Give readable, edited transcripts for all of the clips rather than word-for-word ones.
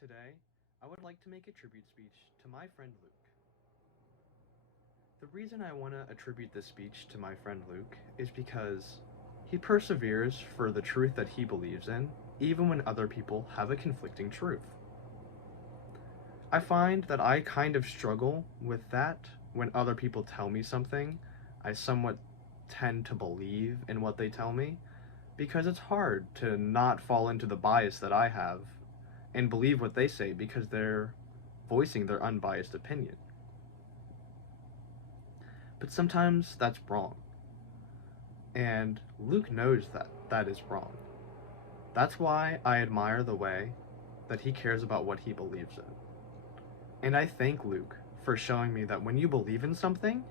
Today, I would like to make a tribute speech to my friend Luke. The reason I want to attribute this speech to my friend Luke is because he perseveres for the truth that he believes in, even when other people have a conflicting truth. I find that I kind of struggle with that when other people tell me something. I somewhat tend to believe in what they tell me because it's hard to not fall into the bias that I have and believe what they say because they're voicing their unbiased opinion. But sometimes that's wrong. And Luke knows that that is wrong. That's why I admire the way that he cares about what he believes in. And I thank Luke for showing me that when you believe in something,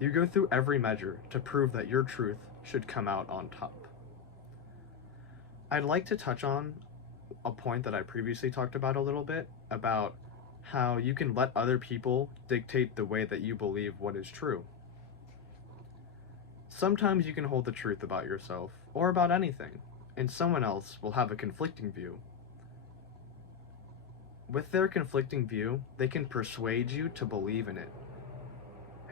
you go through every measure to prove that your truth should come out on top. I'd like to touch on a point that I previously talked about a little bit about how you can let other people dictate the way that you believe what is true. Sometimes you can hold the truth about yourself or about anything, and someone else will have a conflicting view. With their conflicting view, they can persuade you to believe in it.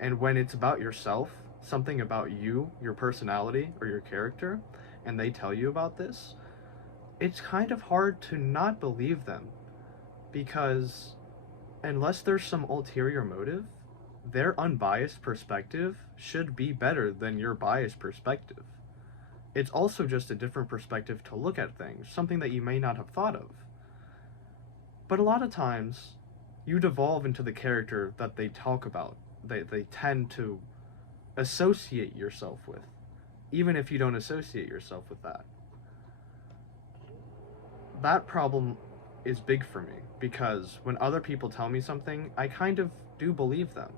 And when it's about yourself, something about you, your personality, or your character, and they tell you about this, it's kind of hard to not believe them because unless there's some ulterior motive, their unbiased perspective should be better than your biased perspective. It's also just a different perspective to look at things, something that you may not have thought of. But a lot of times, you devolve into the character that they talk about, they tend to associate yourself with, even if you don't associate yourself with that. That problem is big for me because when other people tell me something, I kind of do believe them.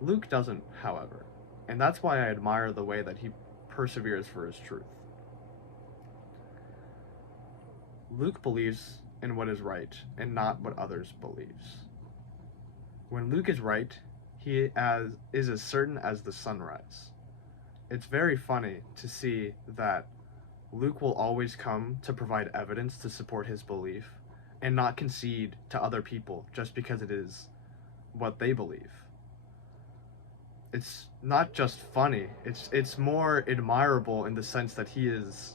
Luke doesn't, however, and that's why I admire the way that he perseveres for his truth. Luke believes in what is right and not what others believes. When Luke is right, he is as certain as the sunrise. It's very funny to see that Luke will always come to provide evidence to support his belief and not concede to other people just because it is what they believe. It's not just funny, it's more admirable in the sense that he is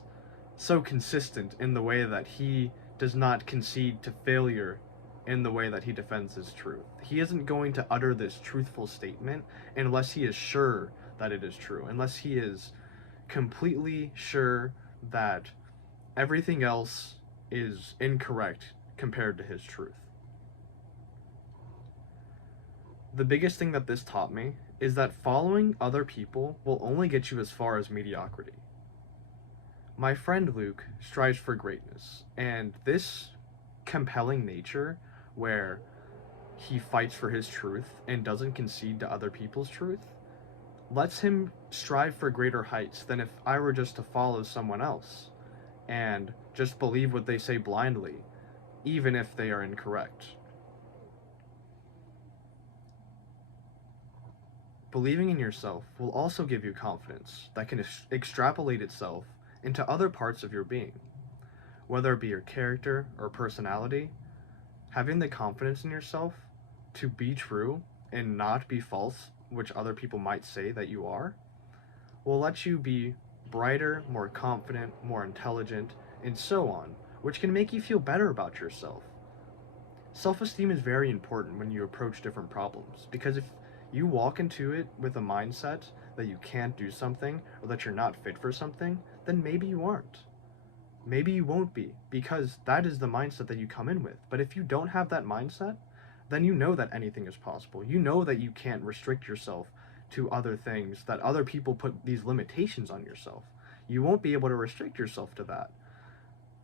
so consistent in the way that he does not concede to failure in the way that he defends his truth. He isn't going to utter this truthful statement unless he is sure that it is true, unless he is completely sure that everything else is incorrect compared to his truth. The biggest thing that this taught me is that following other people will only get you as far as mediocrity. My friend Luke strives for greatness, and this compelling nature where he fights for his truth and doesn't concede to other people's truth lets him strive for greater heights than if I were just to follow someone else and just believe what they say blindly, even if they are incorrect. Believing in yourself will also give you confidence that can extrapolate itself into other parts of your being, whether it be your character or personality. Having the confidence in yourself to be true and not be false, which other people might say that you are, will let you be brighter, more confident, more intelligent, and so on, which can make you feel better about yourself. Self-esteem is very important when you approach different problems, because if you walk into it with a mindset that you can't do something or that you're not fit for something, then maybe you aren't. Maybe you won't be, because that is the mindset that you come in with. But if you don't have that mindset, then you know that anything is possible. You know that you can't restrict yourself to other things, that other people put these limitations on yourself. You won't be able to restrict yourself to that.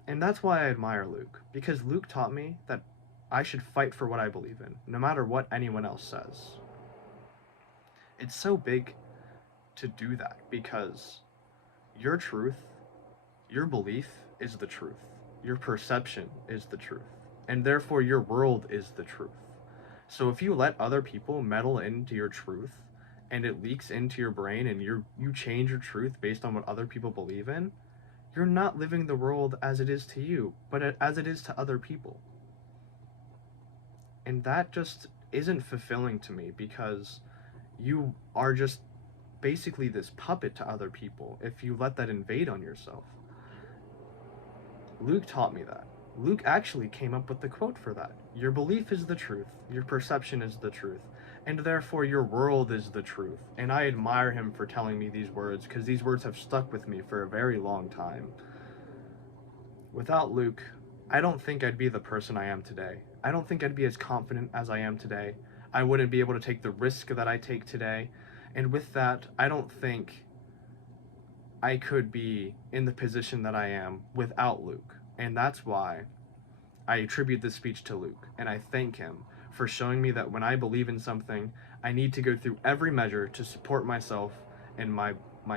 And that's why I admire Luke, because Luke taught me that I should fight for what I believe in, no matter what anyone else says. It's so big to do that because your truth, your belief is the truth. Your perception is the truth. And therefore your world is the truth. So if you let other people meddle into your truth and it leaks into your brain and you change your truth based on what other people believe in, you're not living the world as it is to you, but as it is to other people. And that just isn't fulfilling to me, because you are just basically this puppet to other people if you let that invade on yourself. Luke taught me that. Luke actually came up with the quote for that. Your belief is the truth, your perception is the truth, and therefore your world is the truth. And I admire him for telling me these words, because these words have stuck with me for a very long time. Without Luke, I don't think I'd be the person I am today. I don't think I'd be as confident as I am today. I wouldn't be able to take the risk that I take today. And with that, I don't think I could be in the position that I am without Luke. And that's why I attribute this speech to Luke. And I thank him for showing me that when I believe in something, I need to go through every measure to support myself and my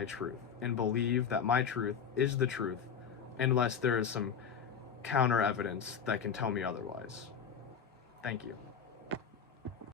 truth, and believe that my truth is the truth, unless there is some counter evidence that can tell me otherwise. Thank you.